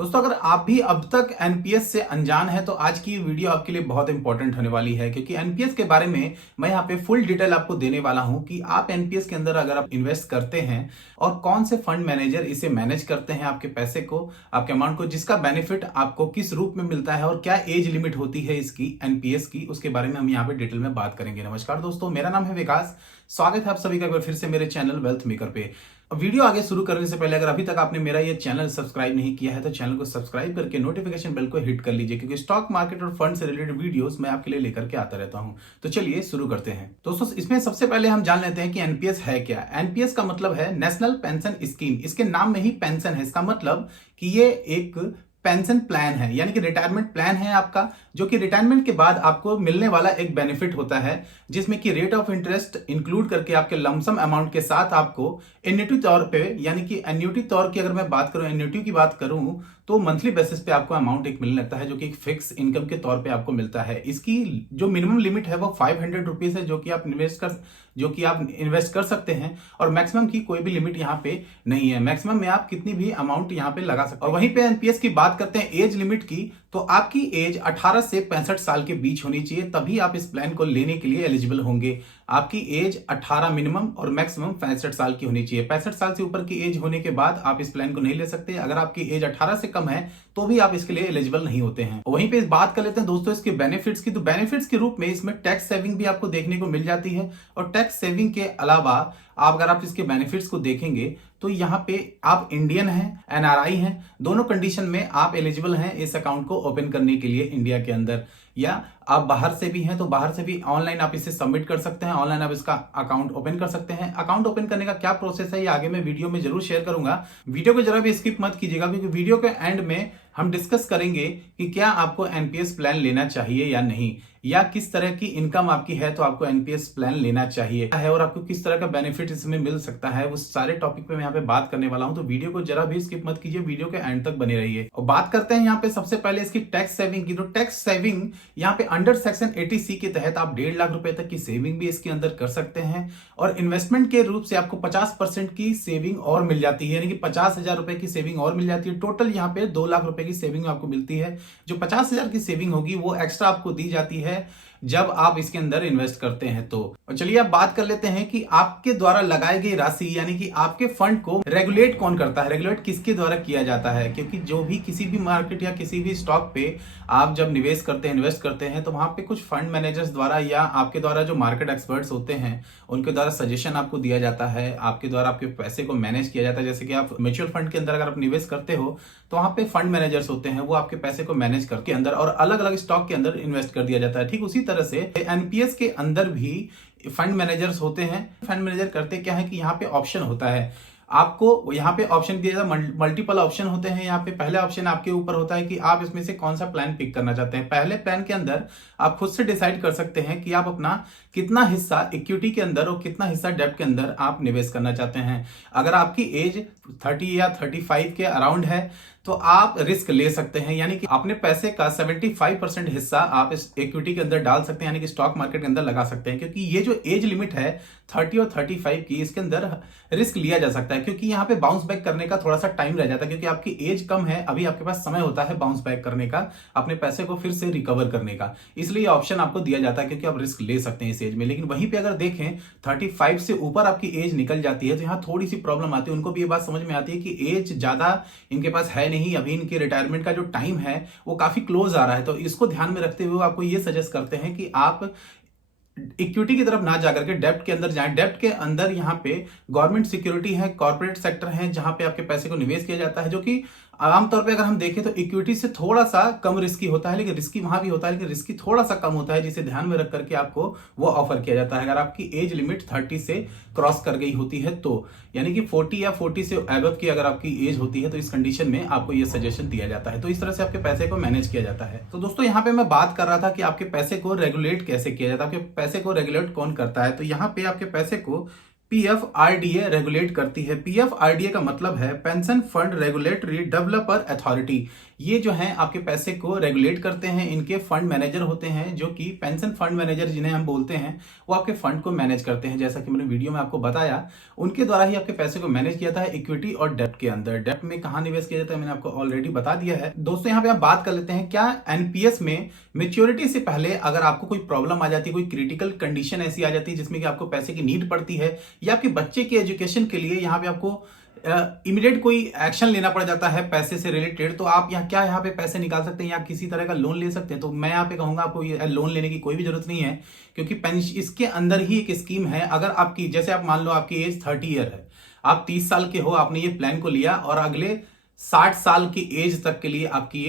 दोस्तों, अगर आप भी अब तक एनपीएस से अनजान हैं तो आज की वीडियो आपके लिए बहुत इंपॉर्टेंट होने वाली है, क्योंकि एनपीएस के बारे में मैं यहाँ पे फुल डिटेल आपको देने वाला हूँ कि आप एनपीएस के अंदर अगर आप इन्वेस्ट करते हैं और कौन से फंड मैनेजर इसे मैनेज करते हैं, आपके पैसे को, आपके अमाउंट को, जिसका बेनिफिट आपको किस रूप में मिलता है और क्या एज लिमिट होती है इसकी एनपीएस की, उसके बारे में हम यहाँ पे डिटेल में बात करेंगे। नमस्कार दोस्तों, मेरा नाम है विकास। स्वागत है आप सभी का एक बार फिर से मेरे चैनल वेल्थ मेकर पे। वीडियो आगे शुरू करने से पहले अगर अभी तक आपने मेरा ये चैनल सब्सक्राइब नहीं किया है तो चैनल को सब्सक्राइब करके नोटिफिकेशन बेल को हिट कर लीजिए, क्योंकि स्टॉक मार्केट और फंड से रिलेटेड वीडियोस मैं आपके लिए लेकर के आता रहता हूं। तो चलिए शुरू करते हैं। दोस्तों, इसमें सबसे पहले हम जान लेते हैं कि एनपीएस है क्या। एनपीएस का मतलब है नेशनल पेंशन स्कीम। इसके नाम में ही पेंशन है। इसका मतलब कि ये एक पेंशन प्लान है, यानी कि रिटायरमेंट प्लान है आपका, जो कि रिटायरमेंट के बाद आपको मिलने वाला एक बेनिफिट होता है, जिसमें कि रेट ऑफ इंटरेस्ट इंक्लूड करके आपके लमसम अमाउंट के साथ आपको एन्युटी तौर पे, यानी कि एन्युटी तौर की अगर मैं बात करूं, एन्युटी की बात करूं तो मंथली बेसिस पे आपको अमाउंट एक मिलने लगता है, जो कि एक फिक्स इनकम के तौर पे आपको मिलता है। इसकी जो मिनिमम लिमिट है वो 500 रुपीज है, जो कि आप इन्वेस्ट कर सकते हैं, और मैक्सिमम की कोई भी लिमिट यहाँ पे नहीं है। मैक्सिमम में आप कितनी भी अमाउंट यहाँ पे लगा सकते हैं। और वहीं पे एनपीएस की बात करते हैं एज लिमिट की, तो आपकी एज 18 से 65 साल के बीच होनी चाहिए, तभी आप इस प्लान को लेने के लिए एलिजिबल होंगे। आपकी एज 18 मिनिमम और मैक्सिमम 65 साल की होनी चाहिए। 65 साल से ऊपर की एज होने के बाद आप इस प्लान को नहीं ले सकते। अगर आपकी एज 18 से कम है तो भी आप इसके लिए एलिजिबल नहीं होते हैं। वहीं पे बात कर लेते हैं दोस्तों इसके बेनिफिट्स की। तो बेनिफिट्स के रूप में इसमें टैक्स सेविंग भी आपको देखने को मिल जाती है, और टैक्स सेविंग के अलावा अगर आप इसके बेनिफिट्स को देखेंगे तो यहाँ पे आप इंडियन हैं, एनआरआई हैं, दोनों कंडीशन में आप एलिजिबल हैं इस अकाउंट को ओपन करने के लिए इंडिया के अंदर, या आप बाहर से भी हैं तो बाहर से भी ऑनलाइन आप इसे सबमिट कर सकते हैं, ऑनलाइन आप इसका अकाउंट ओपन कर सकते हैं। अकाउंट ओपन करने का क्या प्रोसेस है ये आगे मैं वीडियो में जरूर शेयर करूंगा। वीडियो को जरा भी स्किप मत कीजिएगा, क्योंकि वीडियो के एंड में हम डिस्कस करेंगे कि क्या आपको एनपीएस प्लान लेना चाहिए या नहीं, या किस तरह की इनकम आपकी है तो आपको एनपीएस प्लान लेना चाहिए है, और आपको किस तरह का बेनिफिट इसमें मिल सकता है। उस सारे टॉपिक पे मैं यहाँ पे बात करने वाला हूं, तो वीडियो को जरा भी स्किप मत कीजिए, वीडियो के एंड तक बने रहिए। और बात करते हैं यहाँ पे सबसे पहले इसकी टैक्स सेविंग की। तो टैक्स सेविंग यहाँ पे अंडर सेक्शन 80C के तहत आप 1.5 लाख रुपए तक की सेविंग भी इसके अंदर कर सकते हैं, और इन्वेस्टमेंट के रूप से आपको 50% की सेविंग और मिल जाती है, यानी कि 50,000 रुपए की सेविंग और मिल जाती है। टोटल यहाँ पे 2 लाख रुपए की सेविंग आपको मिलती है। जो 50,000 की सेविंग होगी वो एक्स्ट्रा आपको दी जाती है जब आप इसके अंदर इन्वेस्ट करते हैं। तो चलिए अब बात कर लेते हैं कि आपके द्वारा लगाई गई राशि, यानी कि आपके फंड को रेगुलेट कौन करता है, रेगुलेट किसके द्वारा किया जाता है। क्योंकि जो भी किसी भी मार्केट या किसी भी स्टॉक पे आप जब निवेश करते हैं, इन्वेस्ट करते हैं, तो वहां पे कुछ फंड मैनेजर्स द्वारा या आपके द्वारा जो मार्केट एक्सपर्ट्स होते हैं उनके द्वारा सजेशन आपको दिया जाता है, आपके द्वारा आपके पैसे को मैनेज किया जाता है। जैसे कि आप म्यूचुअल फंड के अंदर अगर आप निवेश करते हो तो वहां पे फंड मैनेजर्स होते हैं, वो आपके पैसे को मैनेज करके अंदर और अलग अलग स्टॉक के अंदर इन्वेस्ट कर दिया जाता है। ठीक उसी तरह से एनपीएस के अंदर भी फंड मैनेजर्स होते हैं। फंड मैनेजर करते क्या है कि यहाँ पे ऑप्शन होता है, आपको यहाँ पे ऑप्शन दिया जाता है, मल्टीपल ऑप्शन होते हैं। यहाँ पे पहले ऑप्शन आपके ऊपर होता है कि आप इसमें से कौन सा प्लान पिक करना चाहते हैं। पहले प्लान के अंदर आप खुद से डिसाइड कर सकते हैं कि आप अपना कितना हिस्सा इक्विटी के अंदर और कितना हिस्सा डेब्ट के अंदर आप निवेश करना चाहते हैं। अगर आपकी एज 30 या 35 के अराउंड है तो आप रिस्क ले सकते हैं, यानी कि अपने पैसे का 75% हिस्सा आप इस इक्विटी के अंदर डाल सकते हैं, यानी कि स्टॉक मार्केट के अंदर लगा सकते हैं। क्योंकि ये जो एज लिमिट है 30 और 35 की, इसके अंदर रिस्क लिया जा सकता है, क्योंकि यहाँ पे बाउंस बैक करने का थोड़ा सा टाइम रह जाता है, क्योंकि आपकी एज कम है, अभी आपके पास समय होता है बाउंस बैक करने का, अपने पैसे को फिर से रिकवर करने का। इसलिए ऑप्शन आपको दिया जाता है, क्योंकि आप रिस्क ले सकते हैं इस एज में। लेकिन वहीं पे अगर देखें 35 से ऊपर आपकी एज निकल जाती है तो यहाँ थोड़ी सी प्रॉब्लम आती है। उनको भी ये बात समझ में आती है कि एज ज्यादा इनके पास है नहीं, अभी इनके रिटायरमेंट का जो टाइम है वो काफी क्लोज आ रहा है। तो इसको ध्यान में रखते हुए आपको ये सजेस्ट करते हैं कि आप इक्विटी की तरफ ना जाकर के डेब्ट के अंदर जाएं। डेब्ट के अंदर यहाँ पे गवर्नमेंट सिक्योरिटी है, कॉर्पोरेट सेक्टर है, जहां पे आपके पैसे को निवेश किया जाता है, जो कि आमतौर पे अगर हम देखें तो इक्विटी से थोड़ा सा कम रिस्की होता है, लेकिन रिस्की वहां भी होता है, लेकिन रिस्की थोड़ा सा कम होता है, जिसे ध्यान में रख करके आपको वो ऑफर किया जाता है। अगर आपकी एज लिमिट 30 से क्रॉस कर गई होती है तो, यानी कि 40 या 40 से अबव की अगर आपकी एज होती है तो इस कंडीशन में आपको ये सजेशन दिया जाता है। तो इस तरह से आपके पैसे को मैनेज किया जाता है। तो दोस्तों, यहाँ पे मैं बात कर रहा था कि आपके पैसे को रेगुलेट कैसे किया जाता है, आपके पैसे को रेगुलेट कौन करता है। तो यहाँ पे आपके पैसे को पीएफआरडीए रेगुलेट करती है। पीएफआरडीए का मतलब है pension fund regulatory developer authority. ये जो है आपके पैसे को रेगुलेट करते हैं। इनके फंड मैनेजर होते हैं जो कि पेंशन फंड मैनेजर जिन्हें हम बोलते हैं, वो आपके फंड को मैनेज करते हैं। जैसा कि मैंने वीडियो में आपको बताया, उनके द्वारा ही आपके पैसे को मैनेज किया जाता है इक्विटी और डेब्ट के अंदर। डेब्ट में कहां निवेश किया जाता है मैंने आपको ऑलरेडी बता दिया है। दोस्तों यहाँ पे आप बात कर लेते हैं, क्या एनपीएस में मेच्योरिटी से पहले अगर आपको कोई प्रॉब्लम आ जाती है, कोई क्रिटिकल कंडीशन ऐसी आ जाती है जिसमें कि आपको पैसे की नीड पड़ती है, या आपके बच्चे के एजुकेशन के लिए यहाँ पे आपको इमीडिएट कोई एक्शन लेना पड़ जाता है पैसे से रिलेटेड, तो आप यहाँ पे पैसे निकाल सकते हैं या किसी तरह का लोन ले सकते हैं। तो मैं यहाँ पे कहूंगा आपको लोन लेने की कोई भी जरूरत नहीं है, क्योंकि पेंशन इसके अंदर ही एक स्कीम है। अगर आपकी, जैसे आप मान लो आपकी एज 30 ईयर है, आप 30 साल के हो, आपने ये प्लान को लिया और अगले 60 साल की एज तक के लिए आपकी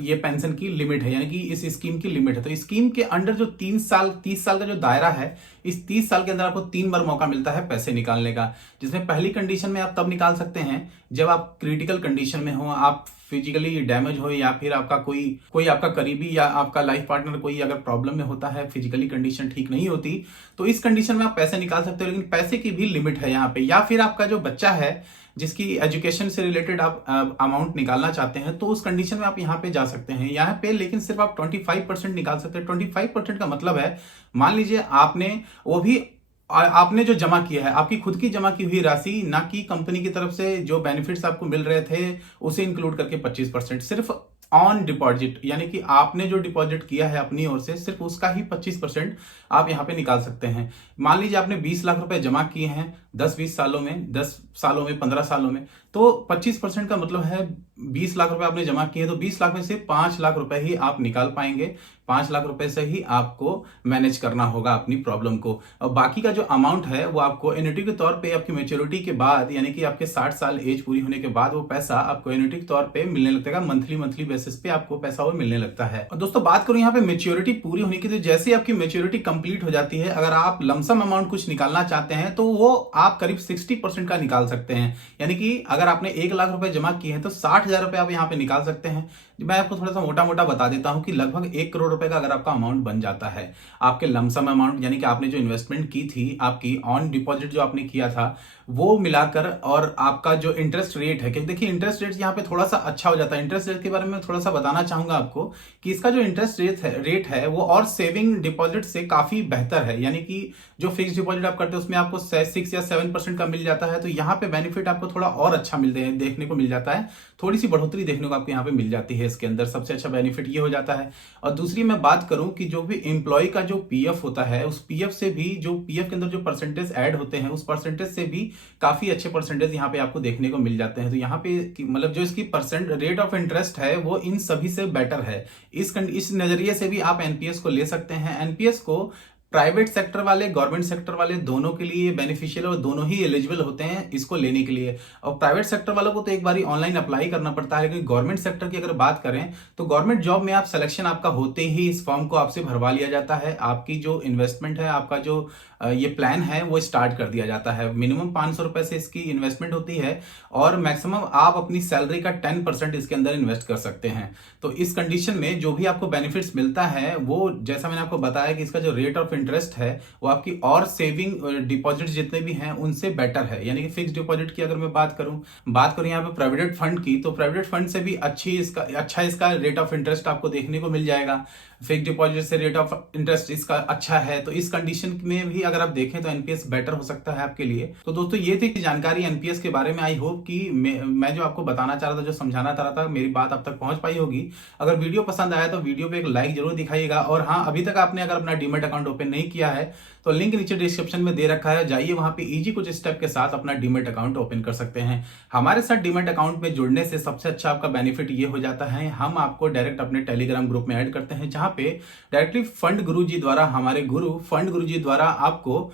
ये पेंशन की लिमिट है, यानी कि इस स्कीम की लिमिट है। तो स्कीम के अंडर जो 30 साल का जो दायरा है, इस 30 साल के अंदर आपको 3 बार मौका मिलता है पैसे निकालने का। जिसमें पहली कंडीशन में आप तब निकाल सकते हैं जब आप क्रिटिकल कंडीशन में हो, आप फिजिकली डैमेज हो, या फिर आपका कोई आपका करीबी या आपका लाइफ पार्टनर कोई अगर प्रॉब्लम में होता है, फिजिकली कंडीशन ठीक नहीं होती, तो इस कंडीशन में आप पैसे निकाल सकते हो। लेकिन पैसे की भी लिमिट है यहाँ पे। या फिर आपका जो बच्चा है जिसकी एजुकेशन से रिलेटेड आप अमाउंट निकालना चाहते हैं, तो उस कंडीशन में आप यहाँ पे जा सकते हैं। यहाँ पे लेकिन सिर्फ आप 25% निकाल सकते हैं। 25% का मतलब है, मान लीजिए आपने जो जमा किया है, आपकी खुद की जमा की हुई राशि, ना कि कंपनी की तरफ से जो बेनिफिट्स आपको मिल रहे थे उसे इंक्लूड करके 25%, सिर्फ ऑन डिपॉजिट, यानी कि आपने जो डिपॉजिट किया है अपनी ओर से, सिर्फ उसका ही 25% आप यहाँ पे निकाल सकते हैं। मान लीजिए आपने 20 लाख रुपए जमा किए हैं 10-20 सालों में, 10 सालों में, 15 सालों में, तो 25% का मतलब है 20 लाख रुपए आपने जमा किए, तो 20 लाख में से 5 लाख रुपए ही आप निकाल पाएंगे। 5 लाख रुपए से ही आपको मैनेज करना होगा अपनी प्रॉब्लम को, और बाकी का जो अमाउंट है वो आपको एन्युटी के तौर पे आपकी मैच्योरिटी के बाद, यानी कि आपके 60 साल एज पूरी होने के बाद वो पैसा आपको एन्युटी के तौर पे मिलने लगता है। मंथली बेसिस पे आपको पैसा वो मिलने लगता है। और दोस्तों बात करूं यहाँ पे मैच्योरिटी पूरी होने की, तो जैसे आपकी मैच्योरिटी कंप्लीट हो जाती है, अगर आप लमसम अमाउंट कुछ निकालना चाहते हैं तो वो आप करीब 60% का निकाल सकते हैं। यानी कि अगर आपने 1 लाख रुपए जमा किए हैं तो 60,000 रुपए आप यहाँ पे निकाल सकते हैं। मैं आपको थोड़ा सा मोटा मोटा बता देता हूं कि लगभग 1 करोड़ रुपए का अगर आपका अमाउंट बन जाता है, आपके लमसम अमाउंट, यानी कि आपने जो इन्वेस्टमेंट की थी, आपकी ऑन डिपॉजिट जो आपने किया था वो मिलाकर, और आपका जो इंटरेस्ट रेट है, क्योंकि देखिए इंटरेस्ट रेट यहाँ पे थोड़ा सा अच्छा हो जाता है। इंटरेस्ट रेट के बारे में थोड़ा सा बताना चाहूंगा आपको कि इसका जो इंटरेस्ट रेट है वो और सेविंग डिपॉजिट से काफी बेहतर है। यानी कि जो फिक्स डिपॉजिट आप करते हैं उसमें आपको 6 या 7% का मिल जाता है, तो यहाँ पे बेनिफिट आपको थोड़ा और अच्छा देखने को मिल जाता है, थोड़ी सी बढ़ोतरी देखने को आपको यहाँ पे मिल जाती है। इसके अंदर सबसे अच्छा बेनिफिट ये हो जाता है। और दूसरी मैं बात करूं कि जो भी एम्प्लॉय का जो पीएफ होता है, उस पीएफ से भी, जो पीएफ के अंदर जो परसेंटेज ऐड होते हैं, उस परसेंटेज से भी काफी अच्छे परसेंटेज यहाँ पे आपको देखने को मिल जाते हैं। तो यहाँ पे मतलब जो इसकी रेट ऑफ इंटरेस्ट है वो इन सभी से बेटर है। इस नजरिए से भी आप एनपीएस को ले सकते हैं। एनपीएस को प्राइवेट सेक्टर वाले, गवर्नमेंट सेक्टर वाले दोनों के लिए बेनिफिशियल और दोनों ही एलिजिबल होते हैं इसको लेने के लिए। और प्राइवेट सेक्टर वालों को तो एक बार ऑनलाइन अप्लाई करना पड़ता है, लेकिन गवर्नमेंट सेक्टर की अगर बात करें तो गवर्नमेंट जॉब में आप सिलेक्शन आपका होते ही इस फॉर्म को आपसे भरवा लिया जाता है। आपकी जो इन्वेस्टमेंट है, आपका जो ये प्लान है वो स्टार्ट कर दिया जाता है। मिनिमम 500 रुपए से इसकी इन्वेस्टमेंट होती है, और मैक्सिमम आप अपनी सैलरी का 10% इसके अंदर इन्वेस्ट कर सकते हैं। तो इस कंडीशन में जो भी आपको बेनिफिट्स मिलता है वो, जैसा मैंने आपको बताया कि इसका जो रेट ऑफ इंटरेस्ट है वो आपकी और सेविंग डिपॉजिट जितने भी हैं उनसे बेटर है। यानी कि फिक्स डिपॉजिट की अगर मैं बात करूं यहाँ पे प्रोविडेंट फंड की, तो प्रोविडेंट फंड से भी अच्छा इसका रेट ऑफ इंटरेस्ट आपको देखने को मिल जाएगा। फिक्स डिपॉजिट से रेट ऑफ इंटरेस्ट इसका अच्छा है। तो इस कंडीशन में भी अगर आप देखें तो एनपीएस बेटर हो सकता है आपके लिए। तो दोस्तों ये थी जानकारी एनपीएस के बारे में। आई होप कि मैं जो आपको बताना चाह रहा था, जो समझाना चाह रहा था, मेरी बात आप तक पहुंच पाई होगी। अगर वीडियो पसंद आया तो वीडियो पे एक लाइक जरूर दिखाइएगा। और हाँ, अभी तक आपने अगर अपना डीमैट अकाउंट ओपन नहीं किया है तो लिंक नीचे डिस्क्रिप्शन में दे रखा है, जाइए वहां पे इजी कुछ स्टेप के साथ अपना डीमैट अकाउंट ओपन कर सकते हैं। हमारे साथ डीमैट अकाउंट में जुड़ने से सबसे अच्छा आपका बेनिफिट ये हो जाता है, हम आपको डायरेक्ट अपने टेलीग्राम ग्रुप में ऐड करते हैं, जहां पे डायरेक्टली फंड गुरुजी द्वारा, हमारे गुरु फंड गुरुजी द्वारा आपको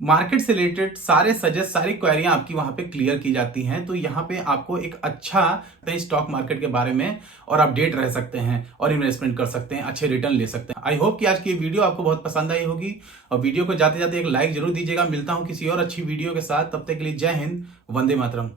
मार्केट से रिलेटेड सारी क्वेरियां आपकी वहां पे क्लियर की जाती हैं। तो यहाँ पे आपको एक अच्छा स्टॉक मार्केट के बारे में और अपडेट रह सकते हैं और इन्वेस्टमेंट कर सकते हैं, अच्छे रिटर्न ले सकते हैं। आई होप कि आज की वीडियो आपको बहुत पसंद आई होगी, और वीडियो को जाते जाते एक लाइक जरूर दीजिएगा। मिलता हूं किसी और अच्छी वीडियो के साथ, तब तक के लिए जय हिंद, वंदे मातरम।